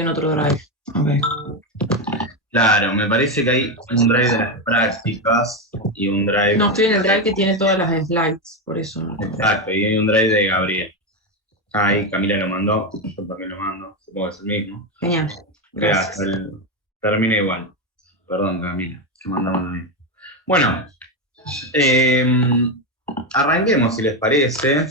en otro drive. Okay. Claro, me parece que hay un drive de las prácticas y un drive... No, estoy en el drive que tiene todas las slides, por eso. No. Exacto, y hay un drive de Gabriel. Ahí Camila lo mandó, yo también lo mando, supongo que es el mismo. Genial, gracias. Termina igual. Perdón, Camila, que mandamos lo mismo. Bueno, arranquemos si les parece.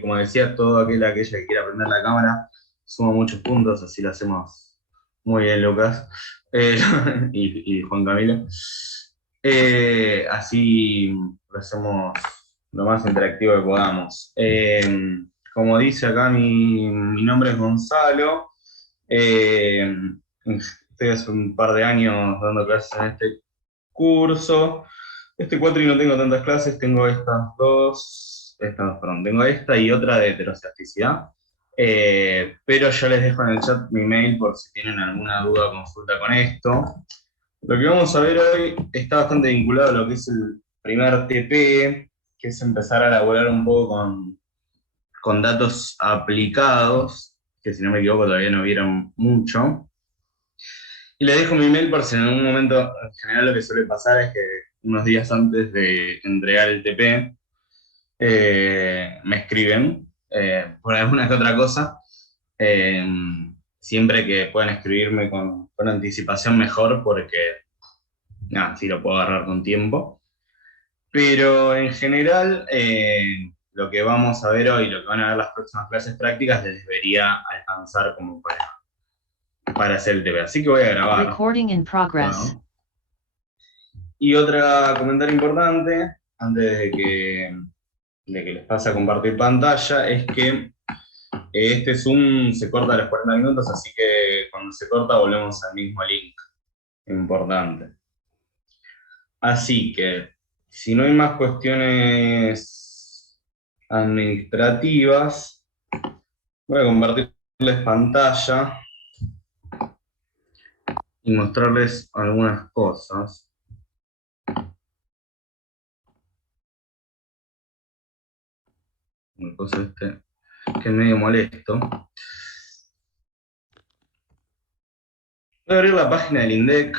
Como decía, todo aquella que quiera prender la cámara suma muchos puntos, así lo hacemos muy bien, Lucas y Juan Camilo. Así lo hacemos lo más interactivo que podamos. Como dice acá, mi nombre es Gonzalo. Estoy hace un par de años dando clases en este curso. Este cuatri no tengo tantas clases, tengo tengo esta y otra de heterocerticidad. Pero yo les dejo en el chat mi mail por si tienen alguna duda o consulta con esto. Lo que vamos a ver hoy está bastante vinculado a lo que es el primer TP, que es empezar a elaborar un poco con datos aplicados, que si no me equivoco todavía no vieron mucho. Y le dejo mi mail por si en algún momento, en general lo que suele pasar es que unos días antes de entregar el TP, me escriben por alguna que otra cosa. Eh, Siempre que puedan escribirme con anticipación mejor, porque sí lo puedo agarrar con tiempo. Pero en general, lo que vamos a ver hoy, lo que van a ver las próximas clases prácticas, les debería alcanzar como para hacer el TP. Así que voy a grabar. Recording in progress. Y otro comentario importante, antes de que les pase a compartir pantalla, es que este Zoom se corta a los 40 minutos, así que cuando se corta volvemos al mismo link. Importante. Así que, si no hay más cuestiones administrativas, voy a compartirles pantalla y mostrarles algunas cosas. Una cosa que es medio molesto. Voy a abrir la página del INDEC,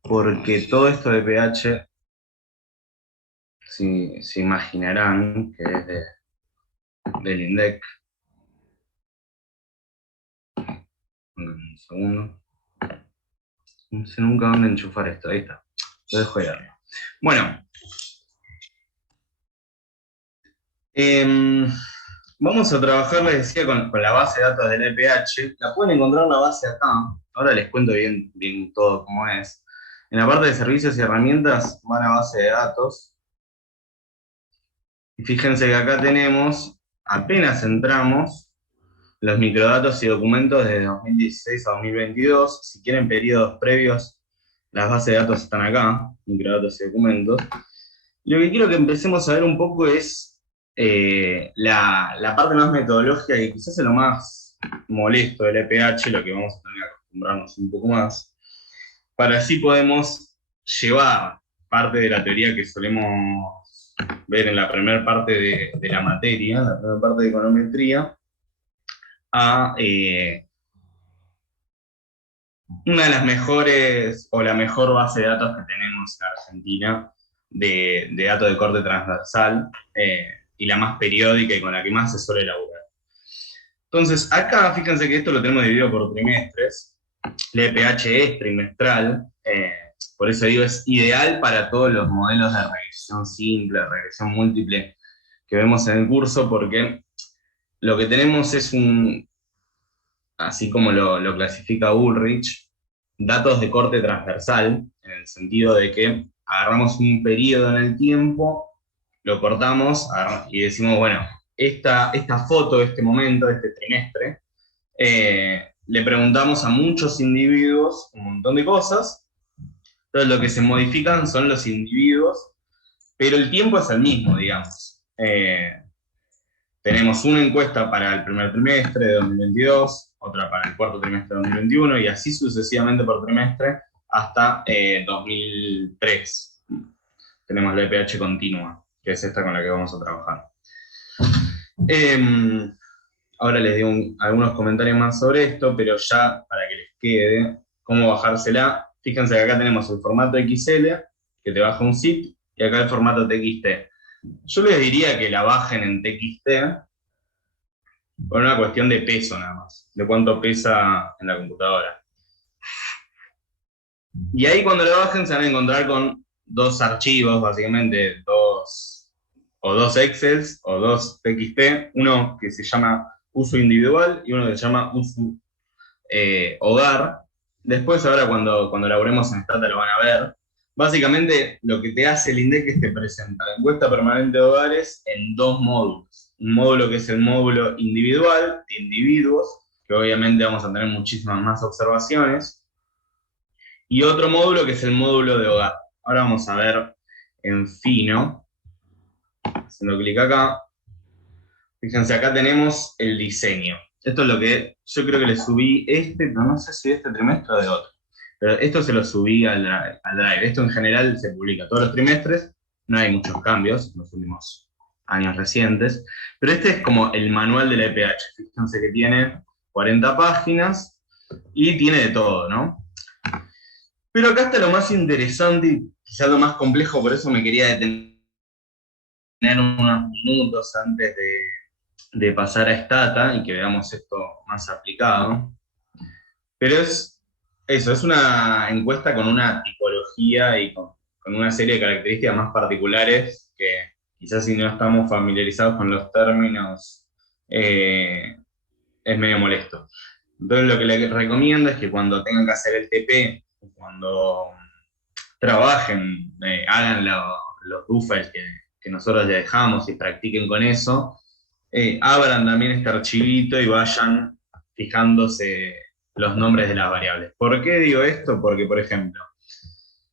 porque todo esto de pH, se imaginarán que es del INDEC. Un segundo. No sé nunca dónde enchufar esto, ahí está. Lo dejo de arriba. Bueno. Vamos a trabajar, les decía, con la base de datos del EPH. La pueden encontrar en la base acá. Ahora les cuento bien todo cómo es. En la parte de servicios y herramientas van a base de datos. Y fíjense que acá tenemos, apenas entramos, los microdatos y documentos de 2016 a 2022. Si quieren periodos previos, las bases de datos están acá, microdatos y documentos. Lo que quiero que empecemos a ver un poco es la parte más metodológica, que quizás es lo más molesto del EPH, lo que vamos a tener que acostumbrarnos un poco más, para así podemos llevar parte de la teoría que solemos ver en la primera parte de la materia, la primera parte de econometría, a una de las mejores o la mejor base de datos que tenemos en Argentina de datos de corte transversal, y la más periódica y con la que más se suele elaborar. Entonces, acá fíjense que esto lo tenemos dividido por trimestres. El EPH es trimestral, por eso digo, es ideal para todos los modelos de regresión simple, regresión múltiple que vemos en el curso, porque lo que tenemos es así como lo clasifica Ulrich, datos de corte transversal, en el sentido de que agarramos un periodo en el tiempo, lo cortamos y decimos, bueno, esta foto, este momento, este trimestre, le preguntamos a muchos individuos un montón de cosas. Entonces lo que se modifican son los individuos, pero el tiempo es el mismo, digamos. Tenemos una encuesta para el primer trimestre de 2022, otra para el cuarto trimestre de 2021, y así sucesivamente por trimestre hasta 2003. Tenemos la EPH continua, que es esta con la que vamos a trabajar. ahora les digo algunos comentarios más sobre esto, pero ya para que les quede cómo bajársela, fíjense que acá tenemos el formato XL, que te baja un zip, y acá el formato TXT. Yo les diría que la bajen en TXT por una cuestión de peso nada más, de cuánto pesa en la computadora. Y ahí cuando la bajen se van a encontrar con dos archivos, básicamente, dos Excels o dos TXT, uno que se llama uso individual y uno que se llama uso hogar. Después ahora cuando laburemos en Stata lo van a ver. Básicamente lo que te hace el INDEC es que te presenta la encuesta permanente de hogares en dos módulos. Un módulo que es el módulo individual, de individuos, que obviamente vamos a tener muchísimas más observaciones, y otro módulo que es el módulo de hogar. Ahora vamos a ver en fino, haciendo clic acá. Fíjense, acá tenemos el diseño. Esto es lo que yo creo que le subí pero no sé si de este trimestre o de otro. Pero esto se lo subí al Drive. Esto en general se publica todos los trimestres, no hay muchos cambios en los últimos años recientes, pero este es como el manual de la EPH. Fíjense que tiene 40 páginas y tiene de todo, ¿no? Pero acá está lo más interesante y quizás lo más complejo, por eso me quería detener unos minutos antes de pasar a Stata y que veamos esto más aplicado. Pero es eso, es una encuesta con una tipología y con una serie de características más particulares que quizás si no estamos familiarizados con los términos es medio molesto. Entonces lo que les recomiendo es que cuando tengan que hacer el TP, cuando trabajen, hagan los buffers que nosotros les dejamos y practiquen con eso, abran también este archivito y vayan fijándose los nombres de las variables. ¿Por qué digo esto? Porque, por ejemplo,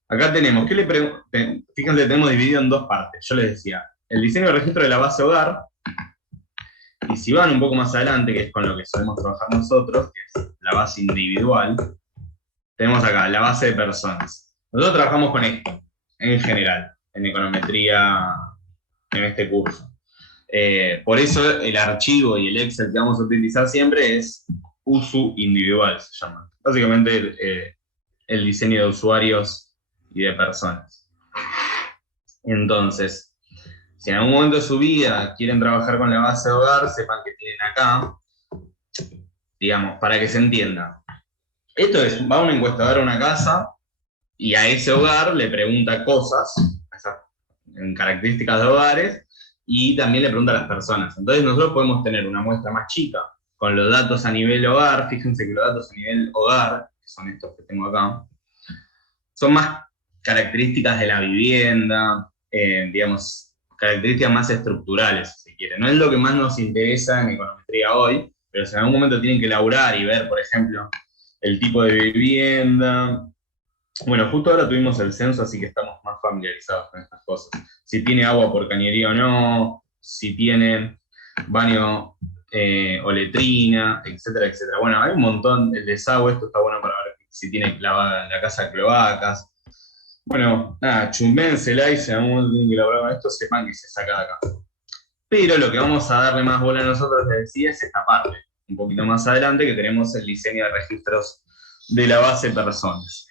acá tenemos, fíjense, tenemos dividido en dos partes. Yo les decía, el diseño de registro de la base hogar, y si van un poco más adelante, que es con lo que solemos trabajar nosotros, que es la base individual, tenemos acá la base de personas. Nosotros trabajamos con esto, en general, en econometría, en este curso. Por eso el archivo y el Excel que vamos a utilizar siempre es uso individual, se llama. Básicamente el diseño de usuarios y de personas. Entonces, si en algún momento de su vida quieren trabajar con la base de hogar, sepan que tienen acá, digamos, para que se entienda. Esto es, va un encuestador a una casa y a ese hogar le pregunta cosas, en características de hogares, y también le pregunta a las personas. Entonces nosotros podemos tener una muestra más chica con los datos a nivel hogar. Fíjense que los datos a nivel hogar, que son estos que tengo acá, son más características de la vivienda, digamos, características más estructurales, si quieren. No es lo que más nos interesa en econometría hoy, pero si en algún momento tienen que elaborar y ver, por ejemplo, el tipo de vivienda. Bueno, justo ahora tuvimos el censo, así que estamos más familiarizados con estas cosas. Si tiene agua por cañería o no, si tiene baño o letrina, etcétera, etcétera. Bueno, hay un montón, el desagüe, esto está bueno para ver si tiene clavada la casa cloacas. Bueno, nada, chumbénsela y si algún momento tienen que elaborar con esto, sepan que se saca de acá. Pero lo que vamos a darle más bola a nosotros, les decía, es esta parte. Un poquito más adelante, que tenemos el diseño de registros de la base de personas.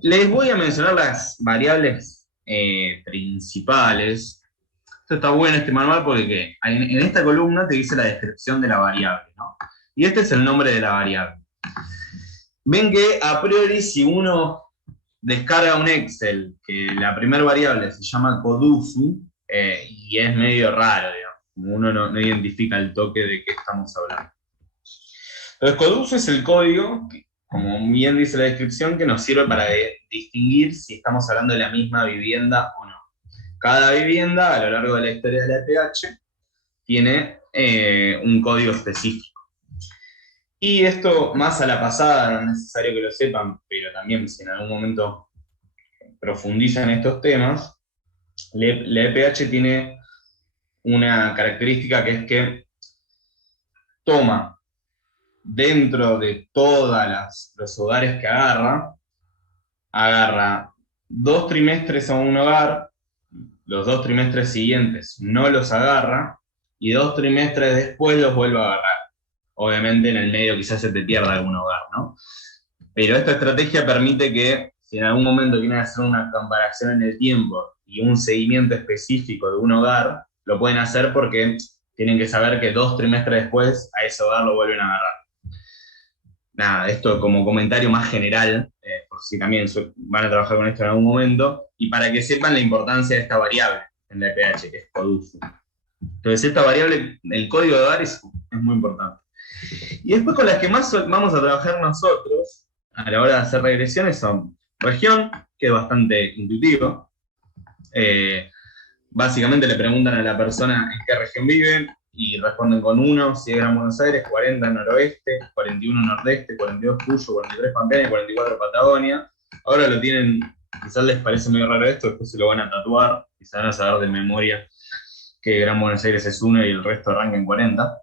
Les voy a mencionar las variables principales. Esto está bueno, este manual, porque en esta columna te dice la descripción de la variable, ¿no? Y este es el nombre de la variable. Ven que a priori, si uno descarga un Excel, que la primera variable se llama CODUSU, y es medio raro, digamos, como uno no identifica el toque de qué estamos hablando. Entonces, CODUSU es el código, como bien dice la descripción, que nos sirve para distinguir si estamos hablando de la misma vivienda o no. Cada vivienda, a lo largo de la historia de la EPH, tiene un código específico. Y esto, más a la pasada, no es necesario que lo sepan, pero también si en algún momento profundizan estos temas, la EPH tiene una característica que es que toma dentro de todos los hogares que agarra 2 trimestres a un hogar, los 2 trimestres siguientes no los agarra, y 2 trimestres después los vuelve a agarrar. obviamente en el medio quizás se te pierda algún hogar, ¿no? Pero esta estrategia permite que si en algún momento quieren hacer una comparación en el tiempo y un seguimiento específico de un hogar, lo pueden hacer porque tienen que saber que 2 trimestres después a ese hogar lo vuelven a agarrar. Nada, esto como comentario más general, por si también van a trabajar con esto en algún momento, y para que sepan la importancia de esta variable en la EPH, que es CODUFO. Entonces, esta variable, el código de hogar es muy importante. Y después con las que más vamos a trabajar nosotros a la hora de hacer regresiones son región, que es bastante intuitivo. Básicamente le preguntan a la persona en qué región viven y responden con 1, si es Gran Buenos Aires, 40 noroeste, 41 nordeste, 42 Cuyo, 43 Pampeana y 44 Patagonia. Ahora lo tienen, quizás les parece muy raro esto, después se lo van a tatuar y se van a saber de memoria que Gran Buenos Aires es 1 y el resto arranca en 40.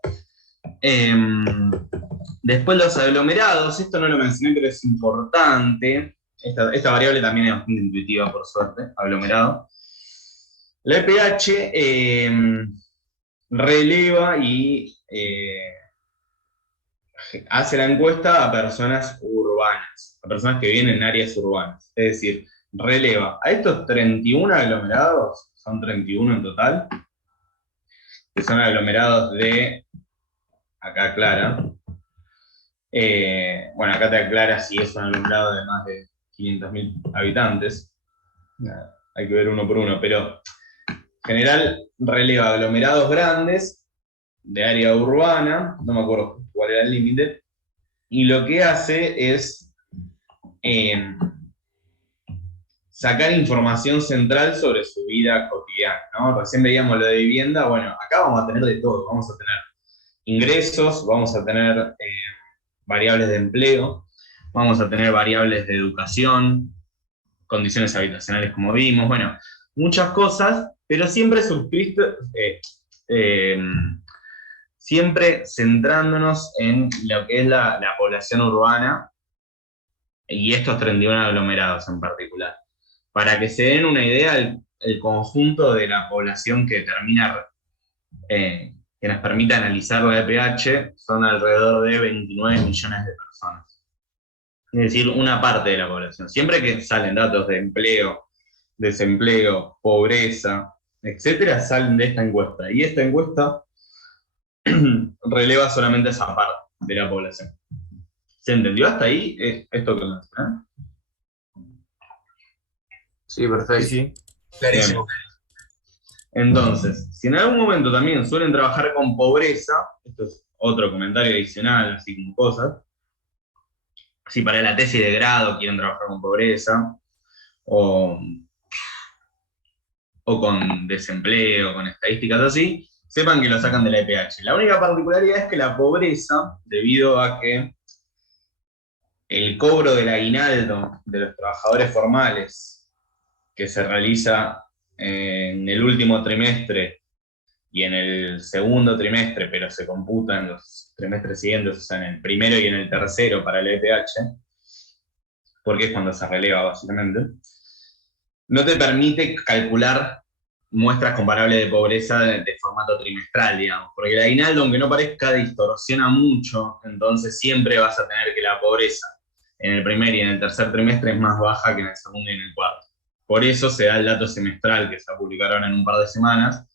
Después los aglomerados, esto no lo mencioné, pero es importante. Esta variable también es bastante intuitiva, por suerte, aglomerado. La EPH releva y hace la encuesta a personas urbanas, a personas que viven en áreas urbanas. Es decir, releva a estos 31 aglomerados, son 31 en total, que son aglomerados de, acá aclara, bueno, acá te aclara si es un aglomerado de más de 500.000 habitantes. Hay que ver uno por uno, pero en general releva aglomerados grandes de área urbana, no me acuerdo cuál era el límite, y lo que hace es sacar información central sobre su vida cotidiana, ¿no? Recién veíamos lo de vivienda, bueno, acá vamos a tener de todo, vamos a tener ingresos, vamos a tener variables de empleo, vamos a tener variables de educación, condiciones habitacionales como vimos, bueno, muchas cosas, pero siempre siempre centrándonos en lo que es la población urbana y estos 31 aglomerados en particular. Para que se den una idea, el conjunto de la población que termina, que nos permite analizar la EPH, son alrededor de 29 millones de personas. Es decir, una parte de la población. Siempre que salen datos de empleo, desempleo, pobreza, etcétera, salen de esta encuesta. Y esta encuesta releva solamente esa parte de la población. ¿Se entendió hasta ahí esto que mencioné? Sí, perfecto. Sí, clarísimo. Entonces, si en algún momento también suelen trabajar con pobreza, esto es otro comentario adicional, así como cosas, si para la tesis de grado quieren trabajar con pobreza, o con desempleo, con estadísticas así, sepan que lo sacan de la EPH. La única particularidad es que la pobreza, debido a que el cobro del aguinaldo de los trabajadores formales que se realiza en el último trimestre y en el segundo trimestre, pero se computa en los trimestres siguientes, o sea, en el primero y en el tercero para el EPH, porque es cuando se releva básicamente, no te permite calcular muestras comparables de pobreza de formato trimestral, digamos, porque el aguinaldo, aunque no parezca, distorsiona mucho, entonces siempre vas a tener que la pobreza en el primer y en el tercer trimestre es más baja que en el segundo y en el cuarto. Por eso se da el dato semestral que se va a publicar ahora en un par de semanas.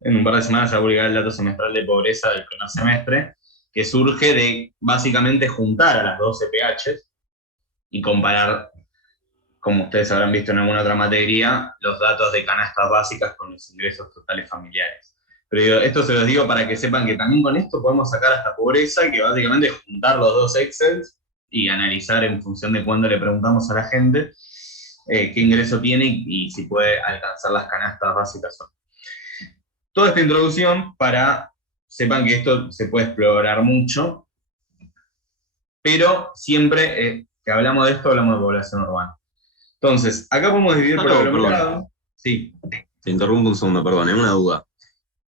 En un par de semanas se va a publicar el dato semestral de pobreza del primer semestre, que surge de básicamente juntar a las dos EPHs y comparar, como ustedes habrán visto en alguna otra materia, los datos de canastas básicas con los ingresos totales familiares. Pero esto se los digo para que sepan que también con esto podemos sacar hasta pobreza, que básicamente es juntar los dos Excels y analizar en función de cuándo le preguntamos a la gente qué ingreso tiene y si puede alcanzar las canastas básicas o no. Toda esta introducción para sepan que esto se puede explorar mucho, pero siempre que hablamos de esto hablamos de población urbana. Entonces, acá podemos dividir por aglomerado. Sí. Te interrumpo un segundo, perdón, es una duda.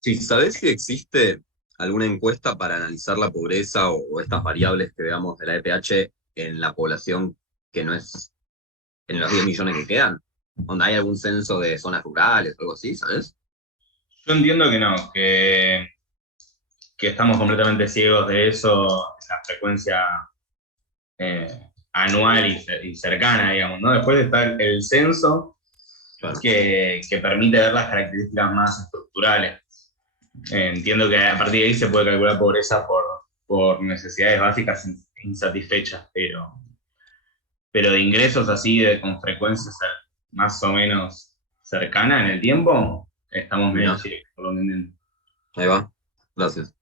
Sí. ¿Sabés si existe alguna encuesta para analizar la pobreza o estas variables que veamos de la EPH en la población que no es en los 10 millones que quedan? ¿Donde hay algún censo de zonas rurales o algo así, sabes? Yo entiendo que no, que que estamos completamente ciegos de eso, la frecuencia anual y cercana, digamos, ¿no? Después está el censo, Claro. que permite ver las características más estructurales. Entiendo que a partir de ahí se puede calcular pobreza por necesidades básicas insatisfechas, pero de ingresos así, con frecuencias más o menos cercana en el tiempo, estamos medio Mirá. ciegos, por lo que entiendo. Ahí va. Gracias.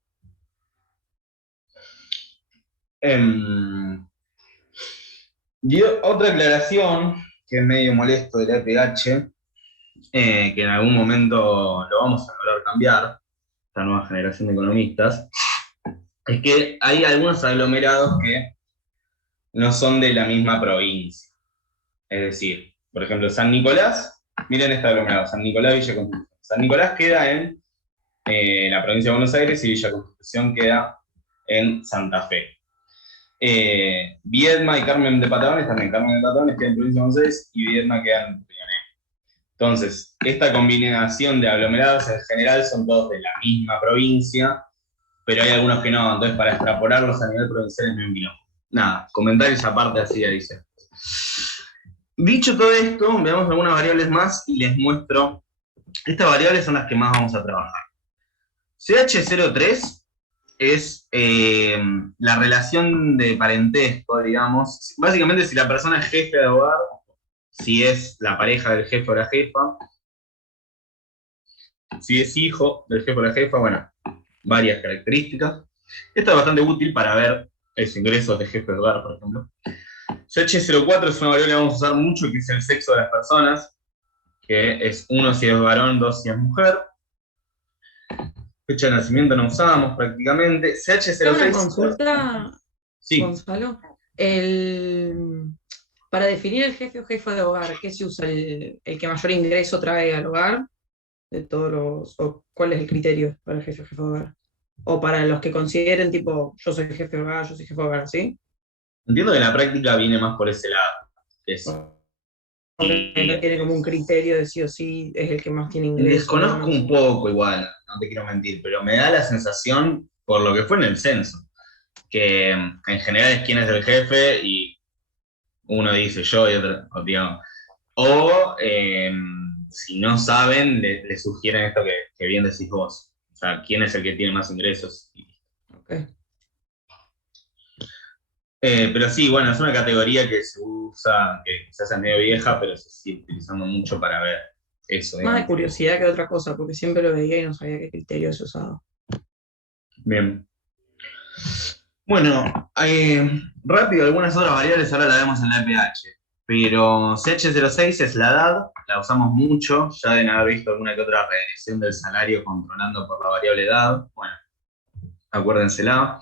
Y otra aclaración, que es medio molesto de la EPH, que en algún momento lo vamos a lograr cambiar, esta nueva generación de economistas, es que hay algunos aglomerados que no son de la misma provincia. Es decir, por ejemplo, San Nicolás, miren este aglomerado, San Nicolás, Villa Constitución. San Nicolás queda en la provincia de Buenos Aires y Villa Constitución queda en Santa Fe. Viedma y Carmen de Patagones, también Carmen de Patagones queda en provincia de Buenos Aires y Viedma queda en Río Negro. Entonces, esta combinación de aglomerados en general son todos de la misma provincia, pero hay algunos que no, entonces para extrapolarlos a nivel provincial es muy quilombo. Nada, comentarios aparte así ya dice. Dicho todo esto, veamos algunas variables más y les muestro. Estas variables son las que más vamos a trabajar. CH03 es la relación de parentesco, digamos. Básicamente, si la persona es jefe de hogar, si es la pareja del jefe o la jefa, si es hijo del jefe o la jefa, bueno, varias características. Esto es bastante útil para ver los ingresos de jefe de hogar, por ejemplo. CH04 es una variable que vamos a usar mucho, que es el sexo de las personas, que es 1 si es varón, 2 si es mujer. Fecha de nacimiento no usamos prácticamente. CH06. Una consulta, Sí. Gonzalo. Para definir el jefe o jefa de hogar, ¿qué se usa? ¿El que mayor ingreso trae al hogar? De todos los, o ¿cuál es el criterio para el jefe o jefa de hogar? O para los que consideren, tipo, yo soy jefe de hogar, yo soy jefe de hogar, ¿sí? Entiendo que la práctica viene más por ese lado. Que es, No tiene como un criterio de sí o sí, es el que más tiene ingresos. desconozco un poco igual, no te quiero mentir, pero me da la sensación, por lo que fue en el censo, que en general es quién es el jefe y uno dice yo y otro, digamos. O si no saben, le sugieren esto que bien decís vos. O sea, quién es el que tiene más ingresos. Okay. Pero sí, bueno, es una categoría que se usa, que se hace medio vieja, pero se sigue utilizando mucho para ver eso. Más de curiosidad que otra cosa, porque siempre lo veía y no sabía qué criterio se usaba. Bien. Bueno, rápido, algunas otras variables ahora las vemos en la EPH. Pero CH06 es la edad, la usamos mucho, ya deben haber visto alguna que otra regresión del salario controlando por la variable edad. Bueno, acuérdensela.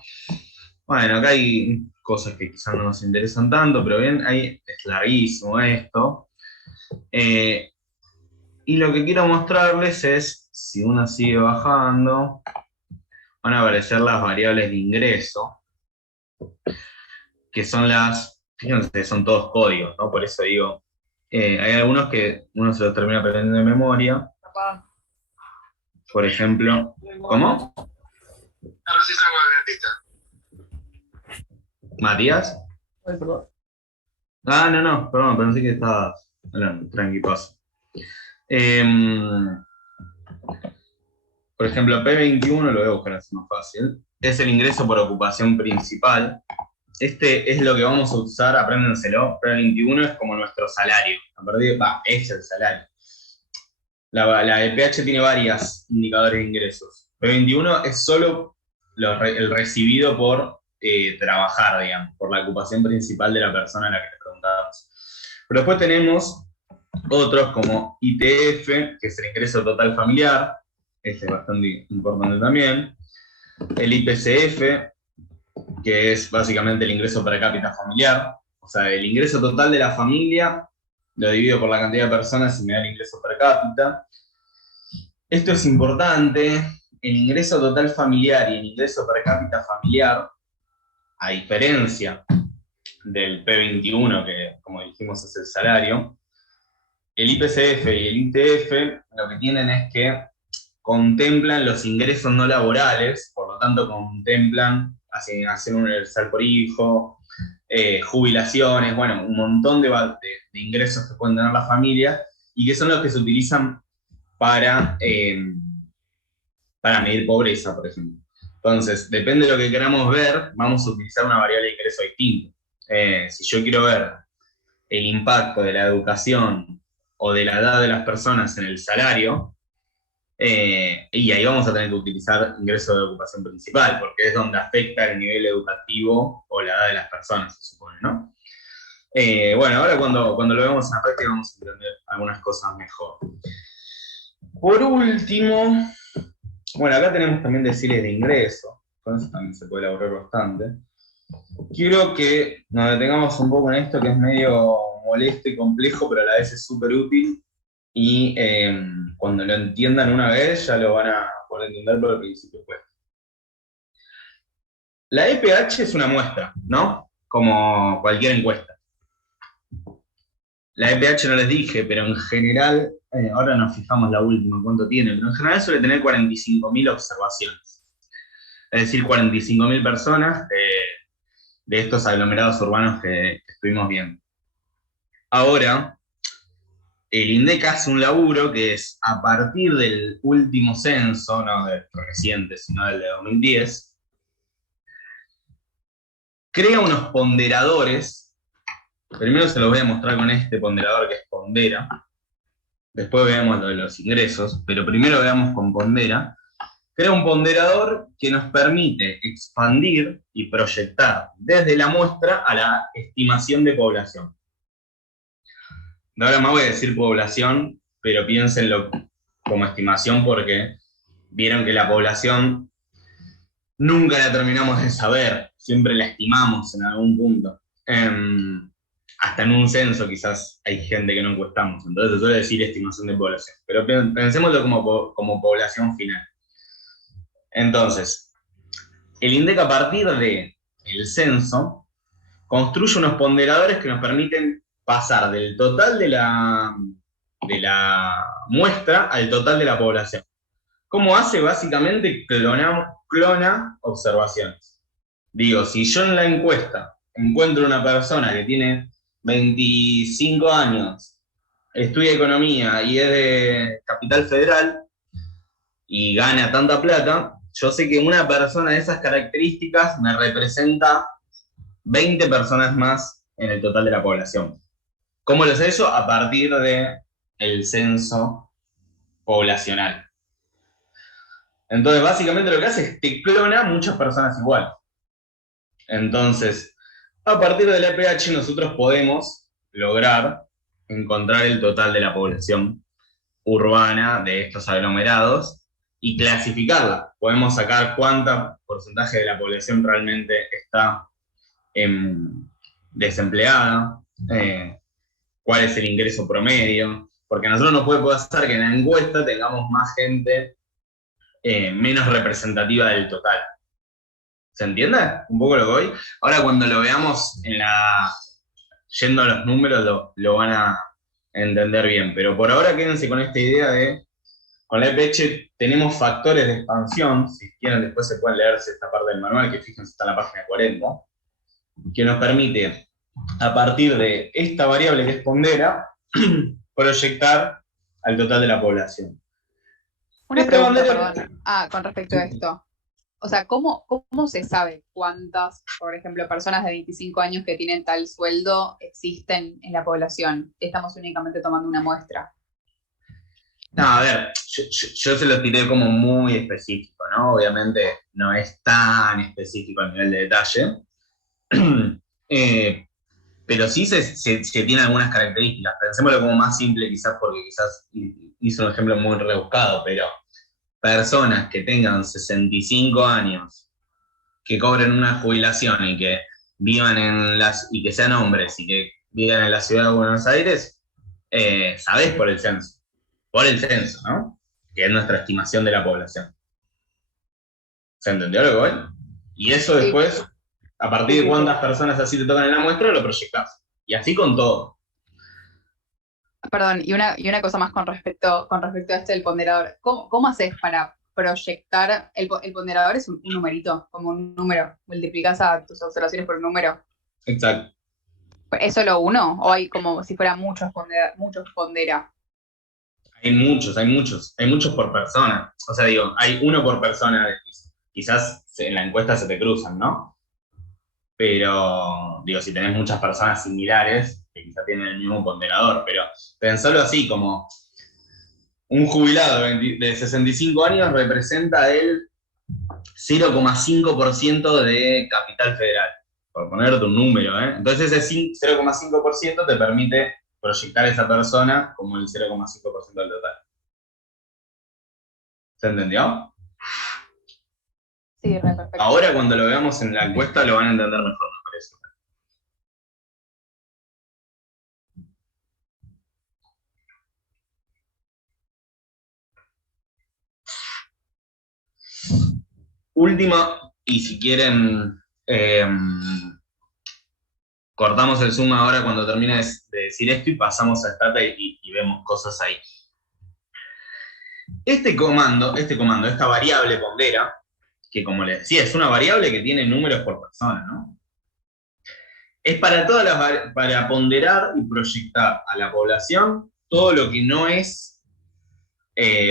Bueno, acá hay cosas que quizás no nos interesan tanto, pero bien, ahí es larguísimo esto. Y lo que quiero mostrarles es, si uno sigue bajando, van a aparecer las variables de ingreso, que son fíjense, son todos códigos, ¿no? Por eso digo, hay algunos que uno se los termina aprendiendo de memoria. Por ejemplo, ¿cómo? ¿Matías? Ay, perdón. Ah, no, perdón, pensé que estabas hablando, tranqui, paso. Por ejemplo, P21, lo voy a buscar así más fácil, es el ingreso por ocupación principal. Este es lo que vamos a usar, apréndenselo. P21 es como nuestro salario. A partir es el salario. La EPH tiene varios indicadores de ingresos. P21 es solo el recibido por trabajar, digamos, por la ocupación principal de la persona a la que le preguntamos. Pero después tenemos otros como ITF, que es el ingreso total familiar. Este es bastante importante también. El IPCF, que es básicamente el ingreso per cápita familiar. O sea, el ingreso total de la familia lo divido por la cantidad de personas y me da el ingreso per cápita. Esto es importante. El ingreso total familiar y el ingreso per cápita familiar, a diferencia del P21, que como dijimos es el salario, el IPCF y el ITF lo que tienen es que contemplan los ingresos no laborales, por lo tanto contemplan asignación universal por hijo, jubilaciones, bueno, un montón de ingresos que pueden tener las familias y que son los que se utilizan para medir pobreza, por ejemplo. Entonces, depende de lo que queramos ver, vamos a utilizar una variable de ingreso distinta. Si yo quiero ver el impacto de la educación o de la edad de las personas en el salario, y ahí vamos a tener que utilizar ingreso de ocupación principal, porque es donde afecta el nivel educativo o la edad de las personas, se supone, ¿no? Bueno, ahora cuando lo vemos en la práctica vamos a entender algunas cosas mejor. Por último, bueno, acá tenemos también deciles de ingreso, con eso también se puede elaborar bastante. Quiero que nos detengamos un poco en esto, que es medio molesto y complejo, pero a la vez es súper útil, y cuando lo entiendan una vez ya lo van a poder entender por el principio opuesto. La EPH es una muestra, ¿no? Como cualquier encuesta. La EPH no les dije, pero en general, ahora nos fijamos la última, cuánto tiene, pero en general suele tener 45.000 observaciones. Es decir, 45.000 personas de estos aglomerados urbanos que estuvimos viendo. Ahora, el INDEC hace un laburo que es, a partir del último censo, no del reciente, sino del de 2010, crea unos ponderadores. Primero se los voy a mostrar con este ponderador que es Pondera. Después veamos lo de los ingresos, pero primero veamos con Pondera. Crea un ponderador que nos permite expandir y proyectar desde la muestra a la estimación de población. De ahora más voy a decir población, pero piénsenlo como estimación porque vieron que la población nunca la terminamos de saber, siempre la estimamos en algún punto. Hasta en un censo quizás hay gente que no encuestamos, entonces se suele decir estimación de población, pero pensémoslo como población final. Entonces, el INDEC a partir del censo construye unos ponderadores que nos permiten pasar del total de la muestra al total de la población. ¿Cómo hace? Básicamente clona observaciones. Digo, si yo en la encuesta encuentro una persona que tiene 25 años, estudia economía y es de Capital Federal y gana tanta plata, yo sé que una persona de esas características me representa 20 personas más en el total de la población. ¿Cómo lo sé eso? A partir del censo poblacional. Entonces, básicamente lo que hace es que clona muchas personas iguales. Entonces, a partir de la EPH nosotros podemos lograr encontrar el total de la población urbana de estos aglomerados y clasificarla. Podemos sacar cuánto porcentaje de la población realmente está desempleada, cuál es el ingreso promedio, porque a nosotros no puede pasar que en la encuesta tengamos más gente menos representativa del total. ¿Se entiende un poco lo que voy? Ahora cuando lo veamos yendo a los números lo van a entender bien, pero por ahora quédense con esta idea de, con la EPH tenemos factores de expansión, si quieren después se pueden leerse esta parte del manual, que fíjense está en la página 40, que nos permite, a partir de esta variable que es Pondera, proyectar al total de la población. Una pregunta, perdón, con respecto a esto. O sea, ¿cómo se sabe cuántas, por ejemplo, personas de 25 años que tienen tal sueldo existen en la población? Estamos únicamente tomando una muestra. No, a ver, yo se lo tiré como muy específico, ¿no? Obviamente no es tan específico a nivel de detalle, pero sí se tienen algunas características. Pensémoslo como más simple quizás porque quizás hizo un ejemplo muy rebuscado, pero personas que tengan 65 años, que cobren una jubilación y que vivan y que sean hombres y que vivan en la ciudad de Buenos Aires, sabés por el censo, ¿no? Que es nuestra estimación de la población. ¿Se entendió lo que voy? Y eso después, a partir de cuántas personas así te tocan en la muestra, lo proyectás. Y así con todo. Perdón, y una cosa más con respecto a este del ponderador. ¿Cómo haces para proyectar? El ponderador es un numerito, como un número. Multiplicas a tus observaciones por un número. Exacto. ¿Es solo uno? ¿O hay como si fuera muchos pondera? Hay muchos por persona. O sea, digo, hay uno por persona. Quizás en la encuesta se te cruzan, ¿no? Pero, digo, si tenés muchas personas similares, que quizás tienen el mismo ponderador, pero pensarlo así, como un jubilado de 65 años representa el 0,5% de capital federal, por ponerte un número, ¿eh? Entonces ese 0,5% te permite proyectar a esa persona como el 0,5% del total. ¿Se entendió? Sí, perfecto. Ahora cuando lo veamos en la encuesta lo van a entender mejor, me parece. Última, y si quieren, cortamos el Zoom ahora cuando termine de decir esto y pasamos a Stata y vemos cosas ahí. Este comando, esta variable pondera, que como les decía, es una variable que tiene números por persona, ¿no? Es para para ponderar y proyectar a la población todo lo que no es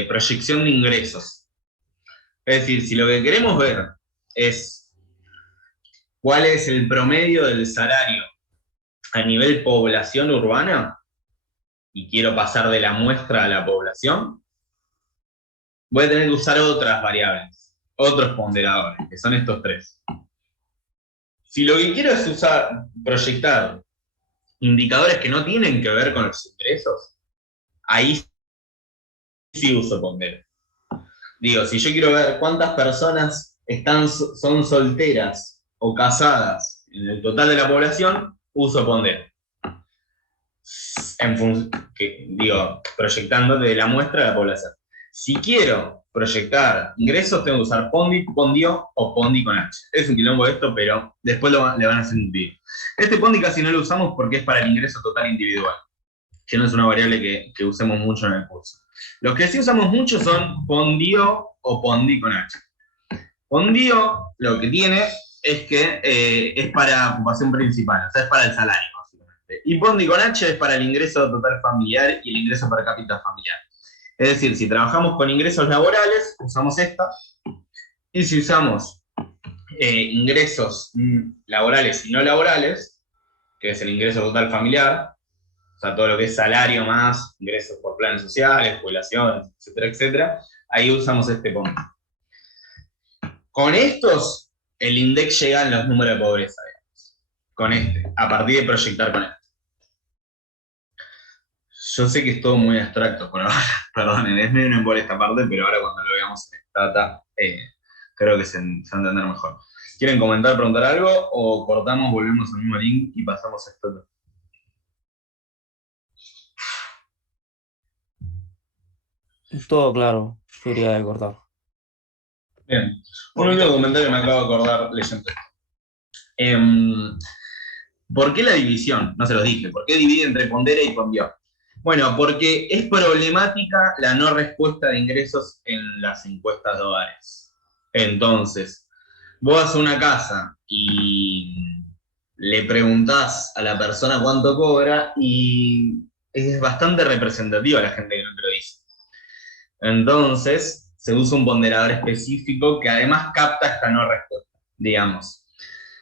proyección de ingresos. Es decir, si lo que queremos ver es cuál es el promedio del salario a nivel población urbana, y quiero pasar de la muestra a la población, voy a tener que usar otras variables, otros ponderadores, que son estos tres. Si lo que quiero es proyectar indicadores que no tienen que ver con los ingresos, ahí sí uso pondera. Digo, si yo quiero ver cuántas personas son solteras o casadas en el total de la población, uso pondera. Proyectando de la muestra de la población. Si quiero proyectar ingresos, tengo que usar Pondi, Pondio o Pondi con H. Es un quilombo esto, pero después le van a hacer un video. Este Pondi casi no lo usamos porque es para el ingreso total individual, que no es una variable que usemos mucho en el curso. Los que sí usamos mucho son Pondio o Pondi con H. Pondio lo que tiene es que es para ocupación principal, o sea, es para el salario. Y Pondi con H es para el ingreso total familiar y el ingreso per cápita familiar. Es decir, si trabajamos con ingresos laborales, usamos esta. Y si usamos ingresos laborales y no laborales, que es el ingreso total familiar, o sea, todo lo que es salario más ingresos por planes sociales, jubilaciones, etcétera, etcétera, ahí usamos este Pondi. Con estos, el INDEC llega en los números de pobreza, digamos. Con este, a partir de proyectar con este. Yo sé que es todo muy abstracto por ahora, perdonen, es medio no por esta parte, pero ahora cuando lo veamos en Stata, creo que se va a entender mejor. ¿Quieren comentar, preguntar algo o cortamos, volvemos al mismo link y pasamos a Stata? Todo claro, yo iría de cortar. Bien, un último comentario que me acabo de acordar leyendo esto. ¿Por qué la división? No se los dije. ¿Por qué divide entre pondera y pondió? Bueno, porque es problemática la no respuesta de ingresos en las encuestas de hogares. Entonces, vos vas a una casa y le preguntás a la persona cuánto cobra y es bastante representativa la gente que no te lo dice. Entonces, se usa un ponderador específico que además capta esta no respuesta, digamos.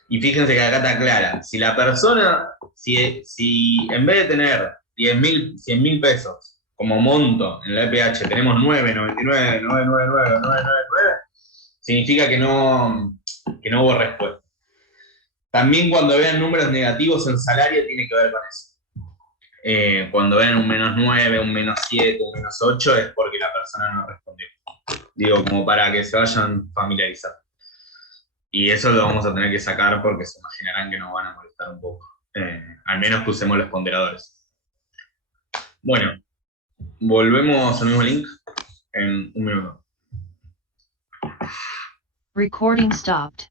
Y fíjense que acá está clara. Si la persona, si en vez de tener 100.000 pesos como monto en la EPH, tenemos 9.99, 999, 999, significa que no hubo respuesta. También cuando vean números negativos en salario tiene que ver con eso. Cuando vean un -9, un -7, un -8 es porque la persona no respondió. Digo, como para que se vayan familiarizando. Y eso lo vamos a tener que sacar porque se imaginarán que nos van a molestar un poco. Al menos que usemos los ponderadores. Bueno, volvemos al mismo link en un minuto. Recording stopped.